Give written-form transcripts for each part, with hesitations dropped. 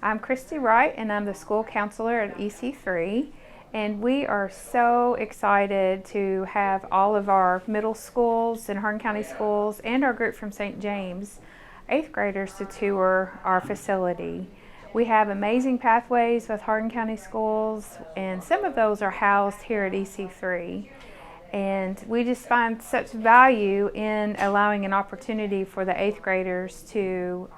I'm Christy Wright, and I'm the school counselor at EC3. And we are so excited to have all of our middle schools and Hardin County schools and our group from St. James, 8th graders, to tour our facility. We have amazing pathways with Hardin County schools, and some of those are housed here at EC3. And we just find such value in allowing an opportunity for the 8th graders to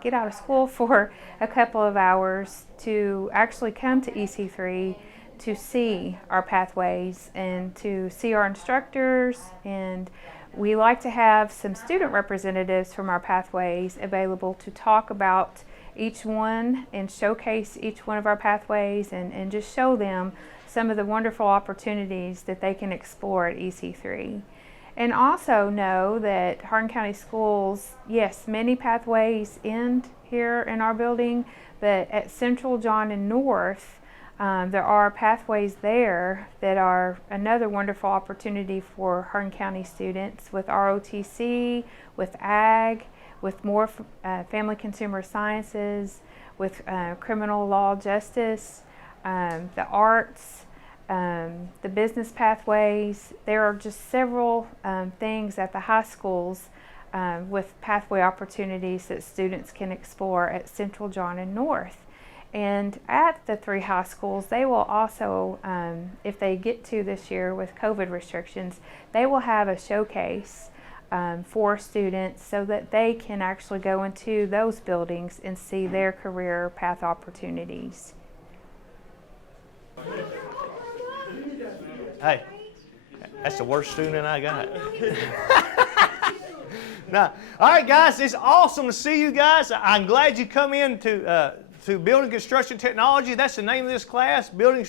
get out of school for a couple of hours to actually come to EC3 to see our pathways and to see our instructors. And we like to have some student representatives from our pathways available to talk about each one and showcase each one of our pathways and just show them some of the wonderful opportunities that they can explore at EC3. And also know that Hardin County Schools, yes, many pathways end here in our building, but at Central, John, and North, there are pathways there that are another wonderful opportunity for Hardin County students with ROTC, with Ag, with more family consumer sciences, with criminal law justice, the arts, the business pathways. There are just several things at the high schools with pathway opportunities that students can explore at Central, John, and North. And at the 3 high schools, they will also, if they get to this year with COVID restrictions, they will have a showcase for students so that they can actually go into those buildings and see their career path opportunities. Hey, that's the worst student I got. Now, all right, guys, it's awesome to see you guys. I'm glad you come in to Building Construction Technology. That's the name of this class, Building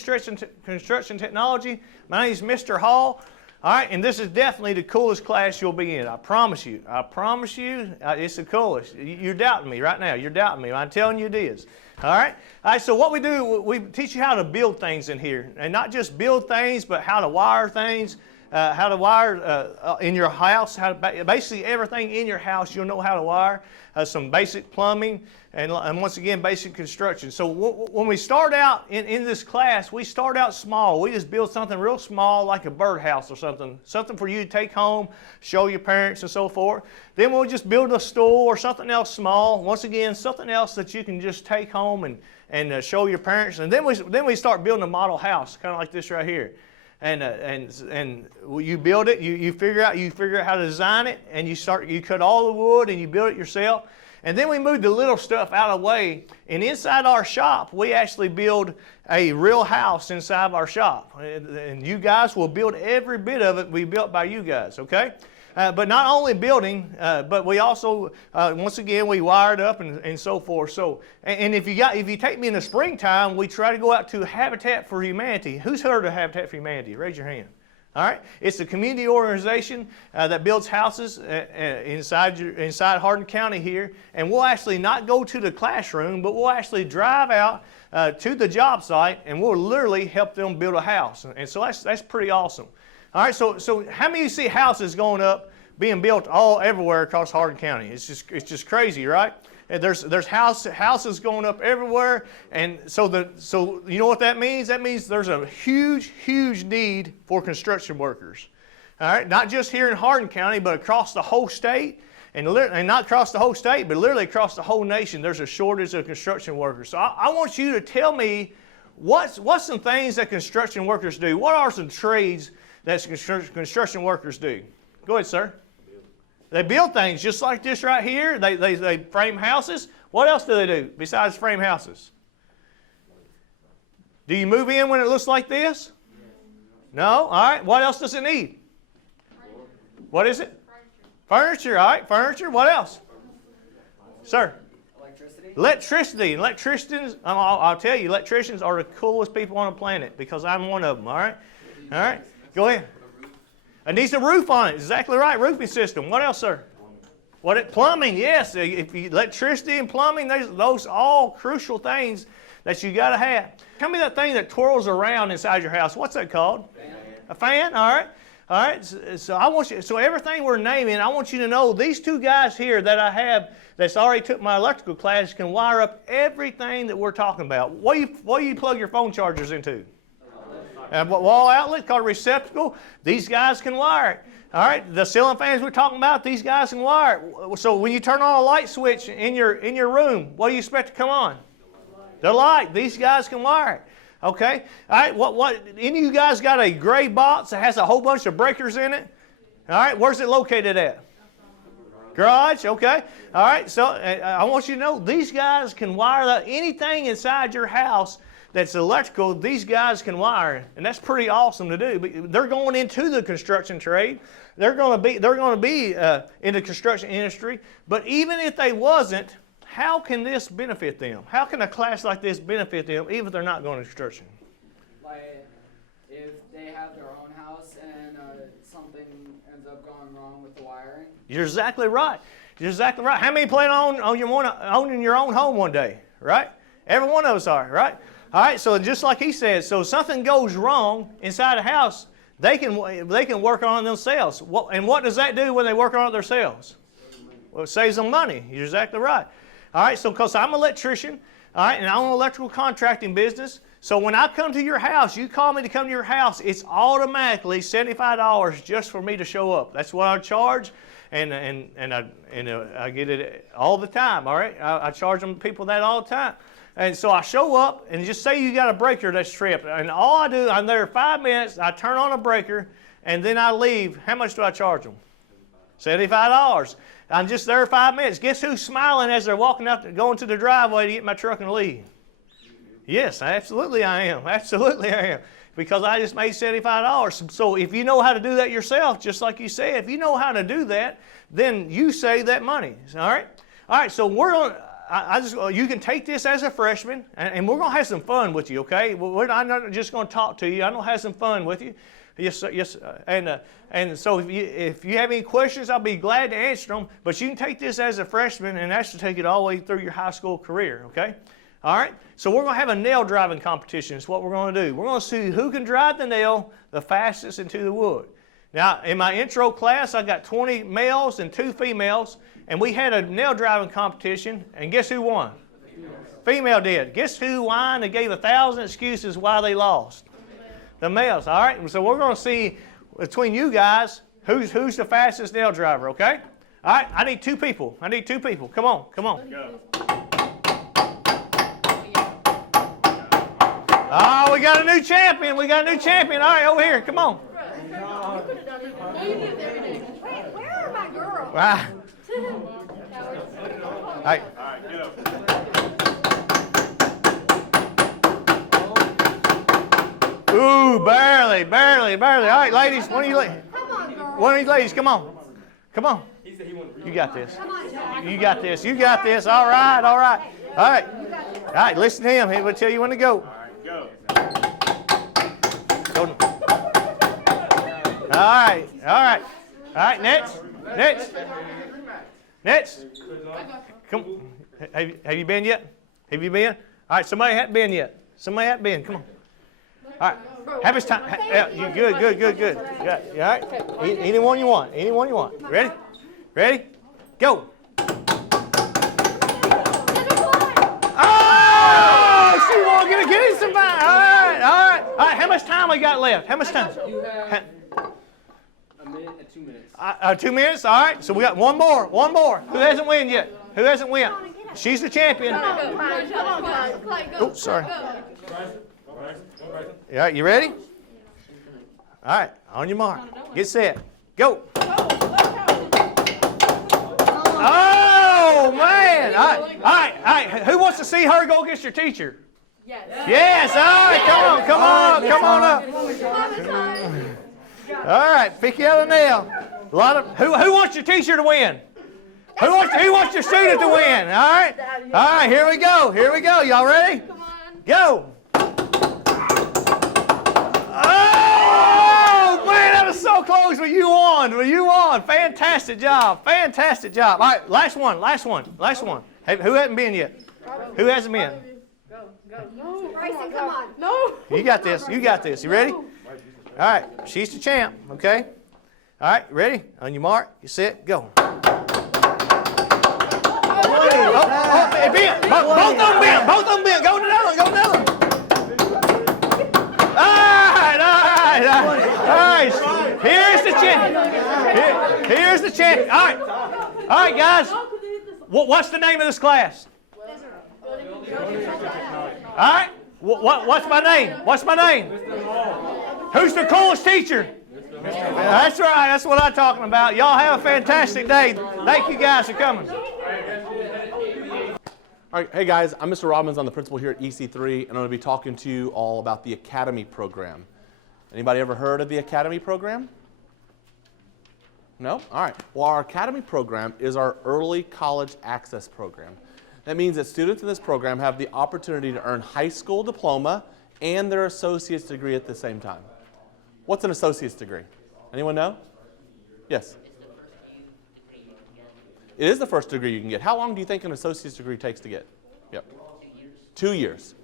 Construction Technology. My name is Mr. Hall. All right, and this is definitely the coolest class you'll be in. I promise you. I promise you, it's the coolest. You're doubting me right now. You're doubting me. I'm telling you it is. All right? All right, so what we do, we teach you how to build things in here. And not just build things, but how to wire things, how to wire in your house, basically everything in your house you'll know how to wire, some basic plumbing, and once again, basic construction. So when we start out in this class, we start out small. We just build something real small like a birdhouse or something for you to take home, show your parents and so forth. Then we'll just build a stool or something else small. Once again, something else that you can just take home and show your parents. And then we start building a model house, kind of like this right here. And you build it, you figure out how to design it, and you cut all the wood and you build it yourself. And then we move the little stuff out of the way, and inside our shop we actually build a real house inside of our shop. And you guys will build every bit of it we built by you guys, okay? But not only building, but we also, once again, we wired up and so forth. So, and if you take me in the springtime, we try to go out to Habitat for Humanity. Who's heard of Habitat for Humanity? Raise your hand. All right, it's a community organization that builds houses inside Hardin County here, and we'll actually not go to the classroom, but we'll actually drive out to the job site, and we'll literally help them build a house. And so that's pretty awesome. All right, so how many of you see houses going up, being built everywhere across Hardin County? It's just crazy, right? And there's houses going up everywhere, and so you know what that means? That means there's a huge need for construction workers. All right, not just here in Hardin County, but across the whole state, and not across the whole state, but literally across the whole nation. There's a shortage of construction workers. So I want you to tell me what's some things that construction workers do. What are some trades that construction workers do? Go ahead, sir. They build things just like this right here. They frame houses. What else do they do besides frame houses? Do you move in when it looks like this? No? All right. What else does it need? What is it? Furniture. All right. Furniture. What else? Sir? Electricity. Electricians, I'll tell you, electricians are the coolest people on the planet because I'm one of them. All right? All right. Go ahead. It needs a roof on it. Exactly right. Roofing system. What else, sir? Plumbing. Yes. Electricity and plumbing. Those all crucial things that you got to have. Tell me that thing that twirls around inside your house. What's that called? Fan. A fan. All right. All right, so I want you. So everything we're naming, I want you to know these two guys here that I have that's already took my electrical class can wire up everything that we're talking about. What do you plug your phone chargers into? A wall outlet called a receptacle. These guys can wire it. All right, the ceiling fans we're talking about, these guys can wire it. So when you turn on a light switch in your room, what do you expect to come on? The light. These guys can wire it. Okay. All right. What? Any of you guys got a gray box that has a whole bunch of breakers in it? All right. Where's it located at? Garage. Okay. All right. So I want you to know these guys can wire anything inside your house that's electrical. These guys can wire, and that's pretty awesome to do. But they're going into the construction trade. They're going to be in the construction industry. But even if they wasn't, how can this benefit them? How can a class like this benefit them, even if they're not going to construction? Like, if they have their own house and something ends up going wrong with the wiring. You're exactly right. You're exactly right. How many plan on owning your own home one day, right? Every one of us are, right? All right, so just like he said, so if something goes wrong inside a house, they can work on it themselves. And what does that do when they work on it themselves? Well, it saves them money. You're exactly right. All right, so because I'm an electrician, all right, and I own an electrical contracting business, so when I come to your house, you call me to come to your house, it's automatically $75 just for me to show up. That's what I charge, and I get it all the time. All right, I charge them people that all the time. And so I show up, and just say you got a breaker that's tripped, and all I do, I'm there 5 minutes, I turn on a breaker, and then I leave. How much do I charge them? $75. I'm just there 5 minutes. Guess who's smiling as they're walking out, going to the driveway to get my truck and leave? Yes, absolutely I am. Absolutely I am. Because I just made $75. So if you know how to do that yourself, just like you said, if you know how to do that, then you save that money. All right? All right, so we're on. You can take this as a freshman, and we're going to have some fun with you, okay? I'm not just going to talk to you. I'm going to have some fun with you. Yes, yes. And so if you have any questions, I'll be glad to answer them. But you can take this as a freshman and actually take it all the way through your high school career, okay? All right? So we're going to have a nail driving competition is what we're going to do. We're going to see who can drive the nail the fastest into the wood. Now, in my intro class, I got 20 males and 2 females, and we had a nail driving competition, and guess who won? Female did. Guess who whined and gave 1,000 excuses why they lost? The males. All right? So we're going to see between you guys who's the fastest nail driver, okay? All right, I need 2 people. I need 2 people. Come on, come on. Go. Oh, we got a new champion. We got a new champion. All right, over here. Come on. Where are my girls? Right. All right. Ooh, barely. All right, ladies. One of you ladies, come on. Come on. You got this. You got this. You got this. All right. All right, listen to him. He will tell you when to go. Go. All right, next. Come. Have you been yet? Have you been? All right, somebody hadn't been yet. Come on. All right. Have his time. You good. All right. Anyone you want. Ready? Go. Oh, she won't get somebody. All right. How much time we got left? How much time? You have a minute and 2 minutes. 2 minutes? All right. So we got one more. Who hasn't won yet? She's the champion. Come on, Clay, go. Oh, sorry. All right, you ready? All right, on your mark. Get set. Go. Oh, man. All right. Who wants to see her go against your teacher? Yes. All right, come on up. All right, pick you out a nail. Who wants your teacher to win? Who wants your student to win? All right, here we go. Y'all ready? Come on. Go. Oh, man, that was so close, but you won. Fantastic job. All right, last one. Who hasn't been yet? Who hasn't been? Go. No. Bryson, come on. No. You got this. You ready? All right, she's the champ, okay? All right, ready? On your mark, you set, go. Ben, both of them bent. Go to another one, All right. Here's the champ. Here's the champ. All right, guys. What's the name of this class? All right. What's my name? Who's the coolest teacher? That's right. That's what I'm talking about. Y'all have a fantastic day. Thank you guys for coming. All right, hey guys, I'm Mr. Robbins. I'm the principal here at EC3, and I'm going to be talking to you all about the Academy program. Anybody ever heard of the Academy program? No? All right. Well, our Academy program is our early college access program. That means that students in this program have the opportunity to earn high school diploma and their associate's degree at the same time. What's an associate's degree? Anyone know? Yes? It is the first degree you can get. How long do you think an associate's degree takes to get? Yep. 2 years.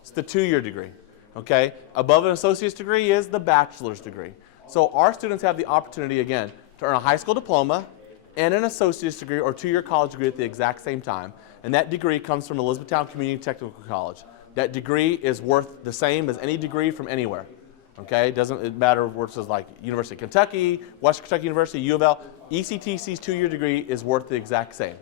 It's the 2-year degree. Okay? Above an associate's degree is the bachelor's degree. So our students have the opportunity, again, to earn a high school diploma and an associate's degree or 2-year college degree at the exact same time. And that degree comes from Elizabethtown Community Technical College. That degree is worth the same as any degree from anywhere. Okay? It doesn't matter where it says like University of Kentucky, Western Kentucky University, U of L. ECTC's 2-year degree is worth the exact same.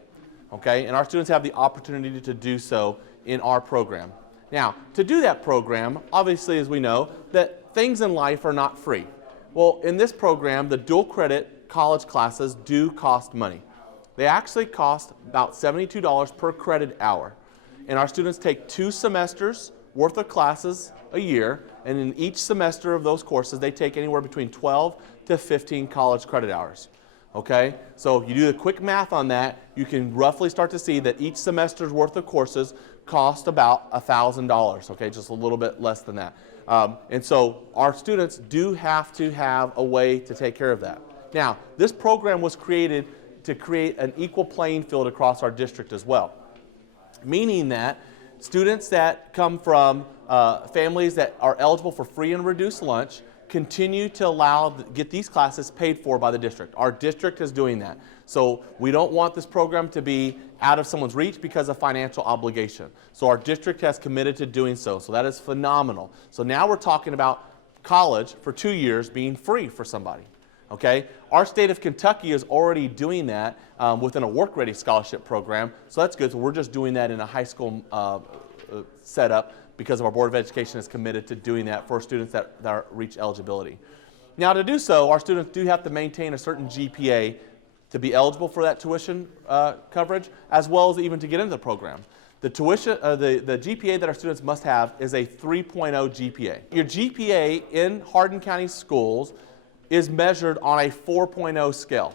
Okay? And our students have the opportunity to do so in our program. Now, to do that program, obviously, as we know, that things in life are not free. Well, in this program, the dual credit college classes do cost money. They actually cost about $72 per credit hour. And our students take 2 semesters worth of classes a year, and in each semester of those courses, they take anywhere between 12 to 15 college credit hours. Okay? So if you do the quick math on that, you can roughly start to see that each semester's worth of courses cost about $1,000, okay? Just a little bit less than that. And so our students do have to have a way to take care of that. Now, this program was created to create an equal playing field across our district as well, meaning that students that come from families that are eligible for free and reduced lunch continue to get these classes paid for by the district. Our district is doing that. So we don't want this program to be out of someone's reach because of financial obligation. So our district has committed to doing so. So that is phenomenal. So now we're talking about college for 2 years being free for somebody. Okay? Our state of Kentucky is already doing that within a work-ready scholarship program. So that's good. So we're just doing that in a high school setup because our Board of Education is committed to doing that for students that reach eligibility. Now to do so, our students do have to maintain a certain GPA to be eligible for that tuition coverage, as well as even to get into the program. The GPA that our students must have is a 3.0 GPA. Your GPA in Hardin County schools is measured on a 4.0 scale,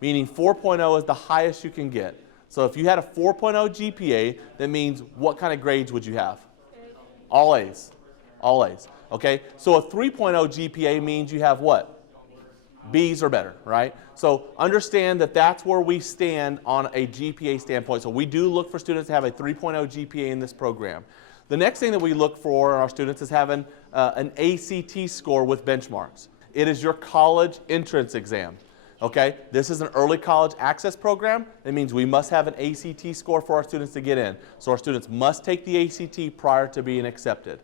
meaning 4.0 is the highest you can get. So if you had a 4.0 GPA, that means what kind of grades would you have? All A's. All A's. Okay? So a 3.0 GPA means you have what? B's or better, right? So understand that that's where we stand on a GPA standpoint. So we do look for students to have a 3.0 GPA in this program. The next thing that we look for in our students is having an ACT score with benchmarks. It is your college entrance exam. Okay? This is an early college access program. It means we must have an ACT score for our students to get in. So our students must take the ACT prior to being accepted.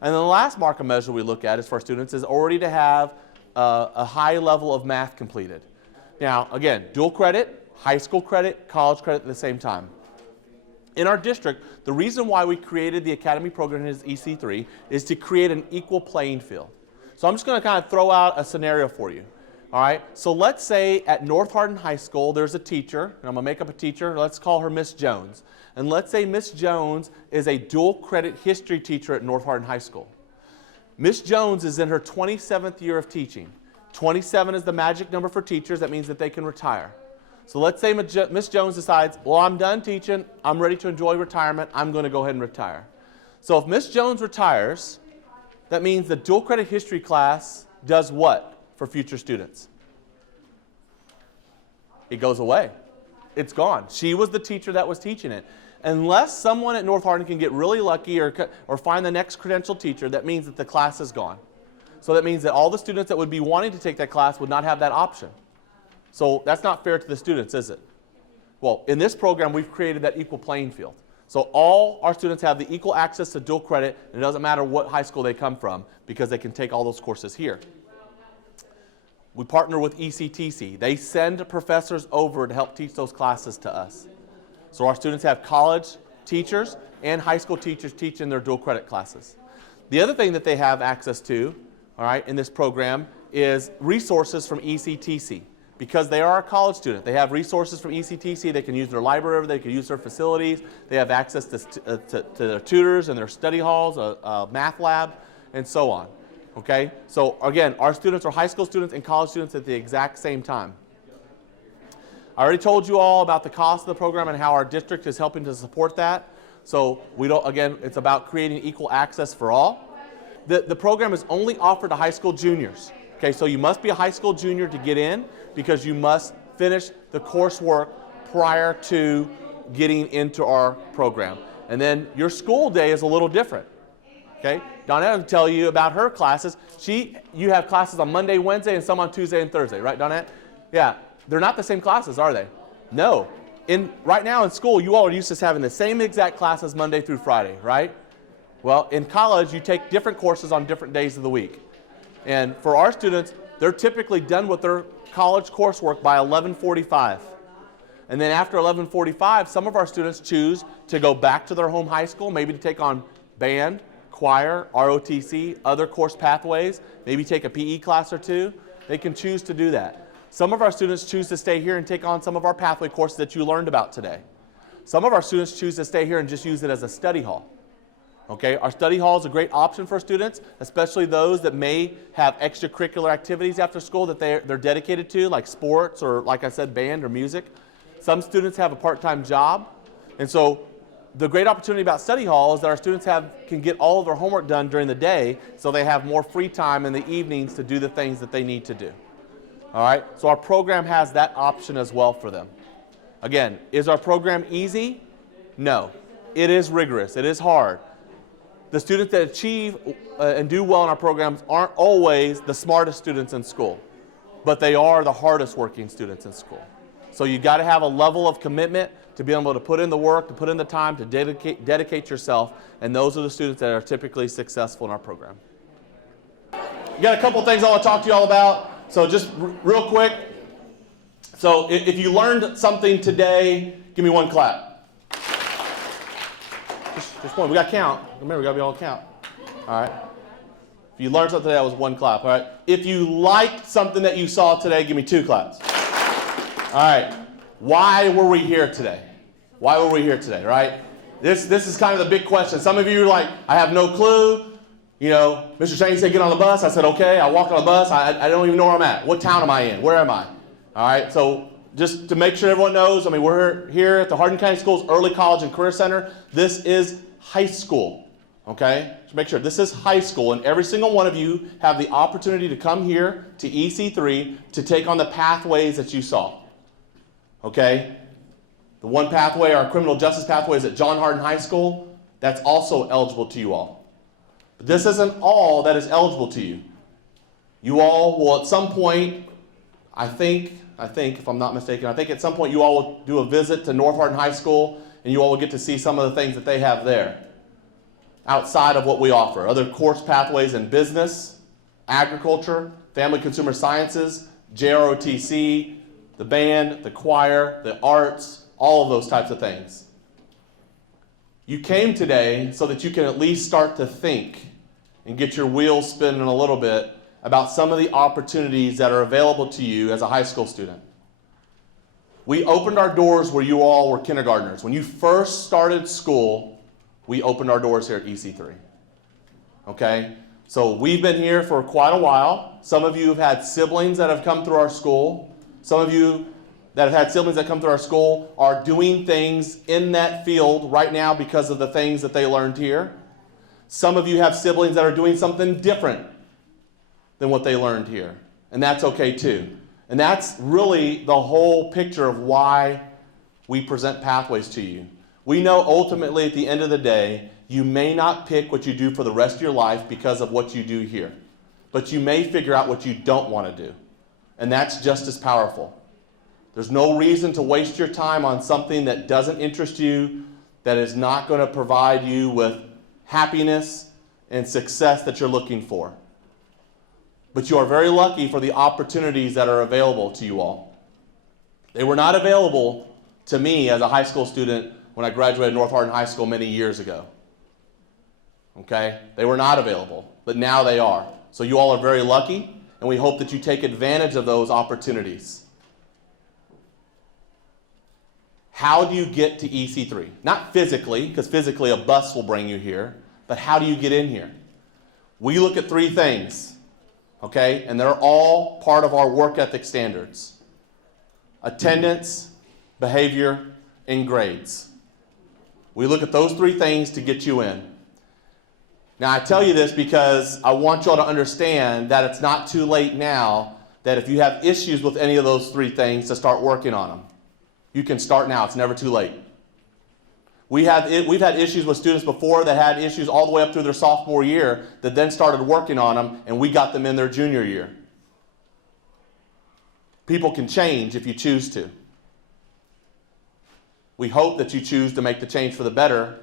And then the last mark of measure we look at is for our students is already to have a high level of math completed. Now, again, dual credit, high school credit, college credit at the same time. In our district, the reason why we created the Academy program as EC3 is to create an equal playing field. So I'm just going to kind of throw out a scenario for you. All right, so let's say at North Hardin High School there's a teacher, and I'm going to make up a teacher, let's call her Miss Jones. And let's say Miss Jones is a dual credit history teacher at North Hardin High School. Miss Jones is in her 27th year of teaching. 27 is the magic number for teachers. That means that they can retire. So let's say Miss Jones decides, well, I'm done teaching, I'm ready to enjoy retirement, I'm going to go ahead and retire. So if Miss Jones retires, that means the dual credit history class does what for future students? It goes away. It's gone. She was the teacher that was teaching it. Unless someone at North Hardin can get really lucky or find the next credentialed teacher, that means that the class is gone. So that means that all the students that would be wanting to take that class would not have that option. So that's not fair to the students, is it? Well, in this program, we've created that equal playing field. So all our students have the equal access to dual credit, and it doesn't matter what high school they come from because they can take all those courses here. We partner with HCEC-TV. They send professors over to help teach those classes to us. So our students have college teachers and high school teachers teaching their dual credit classes. The other thing that they have access to, all right, in this program is resources from HCEC-TV. Because they are a college student, they have resources from HCEC-TV. They can use their library, they can use their facilities. They have access to their tutors and their study halls, a math lab, and so on. Okay? So again, our students are high school students and college students at the exact same time. I already told you all about the cost of the program and how our district is helping to support that. So again, it's about creating equal access for all. The program is only offered to high school juniors. Okay, so you must be a high school junior to get in because you must finish the coursework prior to getting into our program. And then your school day is a little different. Okay, Donette will tell you about her classes. You have classes on Monday, Wednesday, and some on Tuesday and Thursday, right, Donette? Yeah, they're not the same classes, are they? No. Right now in school, you all are used to having the same exact classes Monday through Friday, right? Well, in college, you take different courses on different days of the week. And for our students, they're typically done with their college coursework by 11:45. And then after 11:45, some of our students choose to go back to their home high school, maybe to take on band, choir, ROTC, other course pathways, maybe take a PE class or two. They can choose to do that. Some of our students choose to stay here and take on some of our pathway courses that you learned about today. Some of our students choose to stay here and just use it as a study hall. Okay, our study hall is a great option for students, especially those that may have extracurricular activities after school that they're dedicated to, like sports or, like I said, band or music. Some students have a part-time job. And so the great opportunity about study hall is that our students can get all of their homework done during the day, so they have more free time in the evenings to do the things that they need to do. All right, so our program has that option as well for them. Again, is our program easy? No. It is rigorous. It is hard. The students that achieve and do well in our programs aren't always the smartest students in school, but they are the hardest working students in school. So you've got to have a level of commitment to be able to put in the work, to put in the time, to dedicate yourself, and those are the students that are typically successful in our program. You got a couple things I want to talk to you all about. So just real quick. So if you learned something today, give me one clap. Just one. We got to count. Remember, we got to be able to count. All right. If you learned something today, that was one clap. All right. If you liked something that you saw today, give me two claps. All right. Why were we here today? Why were we here today, right? This is kind of the big question. Some of you are like, I have no clue. You know, Mr. Shane said get on the bus. I said, okay. I walk on the bus. I don't even know where I'm at. What town am I in? Where am I? All right. So just to make sure everyone knows, I mean, we're here at the Hardin County Schools Early College and Career Center. This is high school, okay? Just make sure this is high school, and every single one of you have the opportunity to come here to EC3 to take on the pathways that you saw, okay? The one pathway, our criminal justice pathway, is at John Hardin High School. That's also eligible to you all. But this isn't all that is eligible to you. You all will at some point, I think, if I'm not mistaken, I think at some point you all will do a visit to North Hardin High School, and you all will get to see some of the things that they have there outside of what we offer. Other course pathways in business, agriculture, family consumer sciences, JROTC, the band, the choir, the arts, all of those types of things. You came today so that you can at least start to think and get your wheels spinning a little bit about some of the opportunities that are available to you as a high school student. We opened our doors where you all were kindergartners. When you first started school, we opened our doors here at EC3. Okay? So we've been here for quite a while. Some of you have had siblings that have come through our school. Some of you that have had siblings that come through our school are doing things in that field right now because of the things that they learned here. Some of you have siblings that are doing something different than what they learned here. And that's okay too. And that's really the whole picture of why we present pathways to you. We know ultimately at the end of the day, you may not pick what you do for the rest of your life because of what you do here. But you may figure out what you don't want to do. And that's just as powerful. There's no reason to waste your time on something that doesn't interest you, that is not going to provide you with happiness and success that you're looking for. But you are very lucky for the opportunities that are available to you all. They were not available to me as a high school student when I graduated North Hardin High School many years ago. Okay? They were not available, but now they are. So you all are very lucky, and we hope that you take advantage of those opportunities. How do you get to EC3? Not physically, because physically a bus will bring you here, but how do you get in here? We look at three things, okay? And they're all part of our work ethic standards: attendance, behavior, and grades. We look at those three things to get you in. Now, I tell you this because I want you all to understand that it's not too late now, that if you have issues with any of those three things, to start working on them. You can start now. It's never too late. We've had issues with students before that had issues all the way up through their sophomore year that then started working on them, and we got them in their junior year. People can change if you choose to. We hope that you choose to make the change for the better,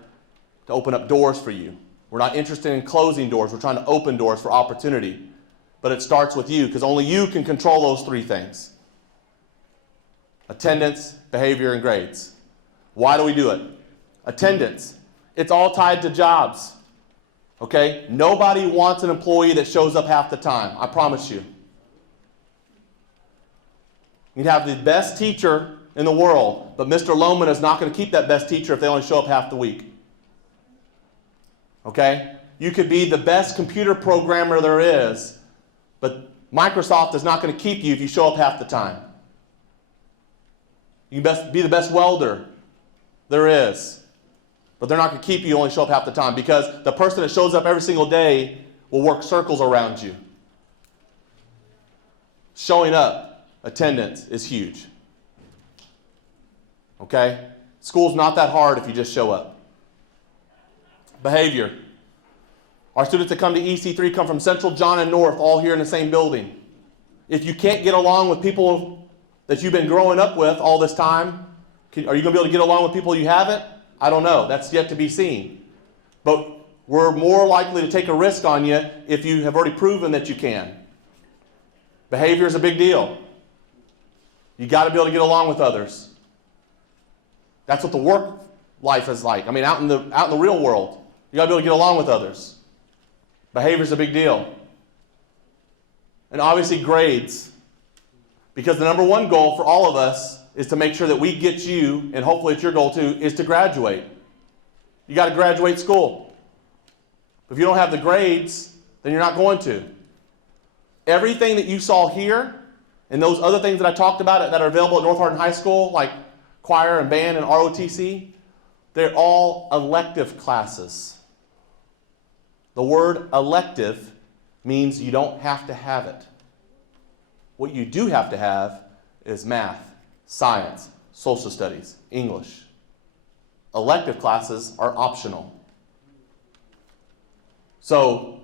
to open up doors for you. We're not interested in closing doors. We're trying to open doors for opportunity. But it starts with you, because only you can control those three things: attendance, behavior, and grades. Why do we do it? Attendance. It's all tied to jobs. Okay? Nobody wants an employee that shows up half the time. I promise you. You'd have the best teacher in the world, but Mr. Lohman is not going to keep that best teacher if they only show up half the week. Okay? You could be the best computer programmer there is, but Microsoft is not going to keep you if you show up half the time. You can be the best welder there is, but they're not going to keep you, you only show up half the time, because the person that shows up every single day will work circles around you. Showing up, attendance is huge. Okay? School's not that hard if you just show up. Behavior. Our students that come to EC3 come from Central, John, and North, all here in the same building. If you can't get along with people that you've been growing up with all this time, are you going to be able to get along with people you haven't? I don't know. That's yet to be seen. But we're more likely to take a risk on you if you have already proven that you can. Behavior is a big deal. You got to be able to get along with others. That's what the work life is like. I mean, out in the real world, you got to be able to get along with others. Behavior is a big deal. And obviously grades. Because the number one goal for all of us is to make sure that we get you, and hopefully it's your goal too, is to graduate. You got to graduate school. If you don't have the grades, then you're not going to. Everything that you saw here, and those other things that I talked about that are available at North Hardin High School, like choir and band and ROTC, they're all elective classes. The word elective means you don't have to have it. What you do have to have is math, science, social studies, English. Elective classes are optional. So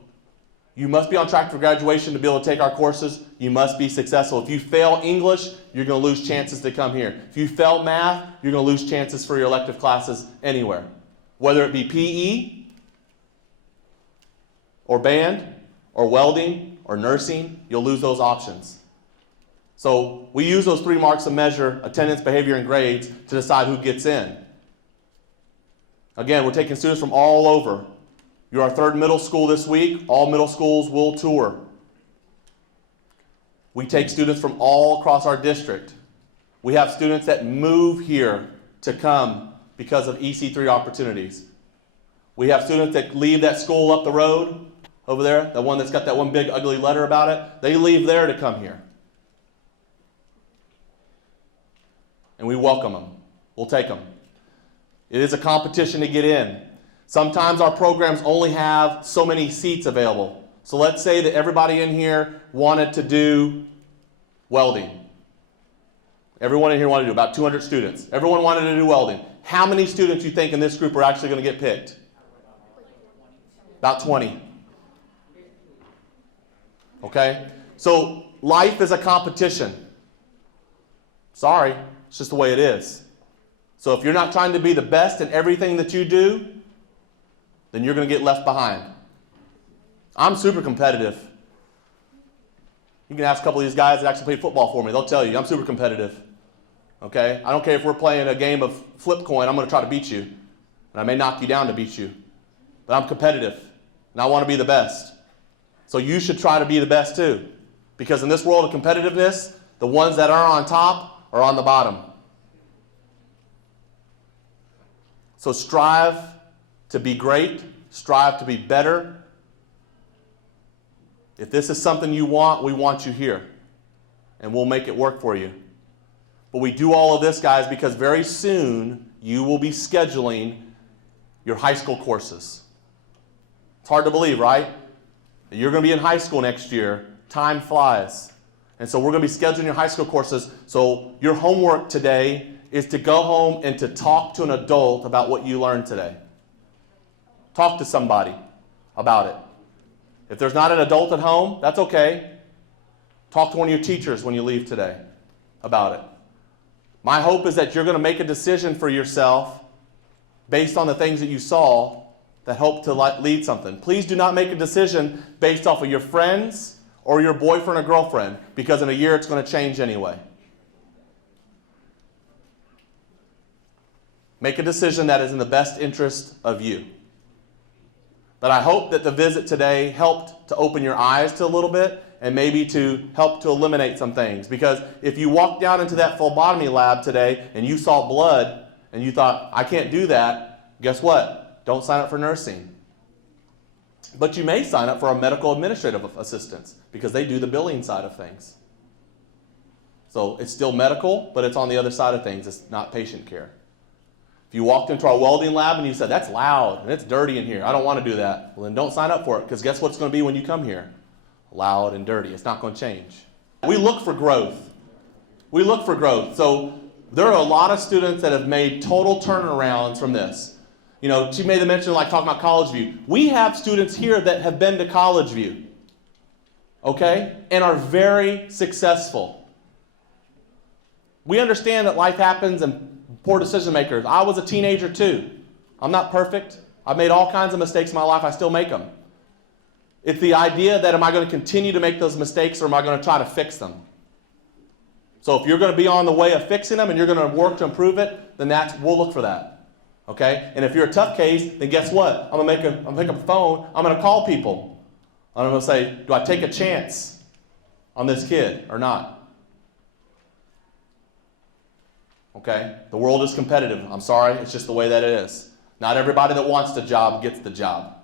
you must be on track for graduation to be able to take our courses. You must be successful. If you fail English, you're going to lose chances to come here. If you fail math, you're going to lose chances for your elective classes anywhere. Whether it be PE, or band, or welding, or nursing, you'll lose those options. So we use those three marks of measure, attendance, behavior, and grades, to decide who gets in. Again, we're taking students from all over. You're our third middle school this week. All middle schools will tour. We take students from all across our district. We have students that move here to come because of EC3 opportunities. We have students that leave that school up the road over there, the one that's got that one big ugly letter about it. They leave there to come here. And we welcome them. We'll take them. It is a competition to get in. Sometimes our programs only have so many seats available. So let's say that everybody in here wanted to do welding. Everyone in here wanted to do, about 200 students. Everyone wanted to do welding. How many students do you think in this group are actually going to get picked? About 20. Okay? So life is a competition. Sorry, it's just the way it is. So if you're not trying to be the best in everything that you do, then you're going to get left behind. I'm super competitive. You can ask a couple of these guys that actually played football for me. They'll tell you, I'm super competitive. Okay? I don't care if we're playing a game of flip coin, I'm going to try to beat you. And I may knock you down to beat you. But I'm competitive, and I want to be the best. So you should try to be the best too. Because in this world of competitiveness, the ones that are on top are on the bottom. So strive to be great, strive to be better. If this is something you want, we want you here. And we'll make it work for you. But we do all of this, guys, because very soon you will be scheduling your high school courses. It's hard to believe, right? You're going to be in high school next year. Time flies. And so we're going to be scheduling your high school courses. So your homework today is to go home and to talk to an adult about what you learned today. Talk to somebody about it. If there's not an adult at home, that's okay. Talk to one of your teachers when you leave today about it. My hope is that you're going to make a decision for yourself based on the things that you saw that help to lead something. Please do not make a decision based off of your friends or your boyfriend or girlfriend, because in a year it's going to change anyway. Make a decision that is in the best interest of you. But I hope that the visit today helped to open your eyes to a little bit and maybe to help to eliminate some things. Because if you walked down into that phlebotomy lab today and you saw blood and you thought, I can't do that, guess what? Don't sign up for nursing. But you may sign up for a medical administrative assistance because they do the billing side of things. So it's still medical, but it's on the other side of things. It's not patient care. If you walked into our welding lab and you said, that's loud and it's dirty in here, I don't want to do that, well then don't sign up for it, because guess what it's going to be when you come here? Loud and dirty. It's not going to change. We look for growth. We look for growth. So there are a lot of students that have made total turnarounds from this. You know, she made the mention like talking about College View. We have students here that have been to College View, okay, and are very successful. We understand that life happens and poor decision makers. I was a teenager too. I'm not perfect. I've made all kinds of mistakes in my life. I still make them. It's the idea that am I going to continue to make those mistakes or am I going to try to fix them? So if you're going to be on the way of fixing them and you're going to work to improve it, then we'll look for that. Okay? And if you're a tough case, then guess what? I'm going to pick up the phone. I'm going to call people. I'm going to say, do I take a chance on this kid or not? Okay? The world is competitive. I'm sorry. It's just the way that it is. Not everybody that wants the job gets the job.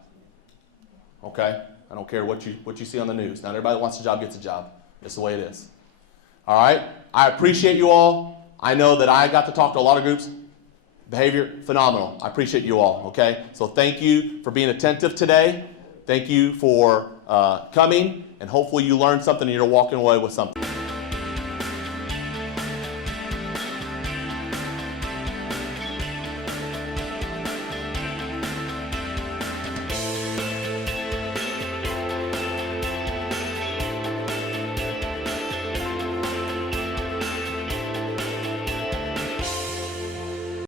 Okay? I don't care what you see on the news. Not everybody that wants the job gets a job. It's the way it is. All right? I appreciate you all. I know that I got to talk to a lot of groups. Behavior, phenomenal. I appreciate you all. Okay? So thank you for being attentive today. Thank you for coming. And hopefully you learned something and you're walking away with something.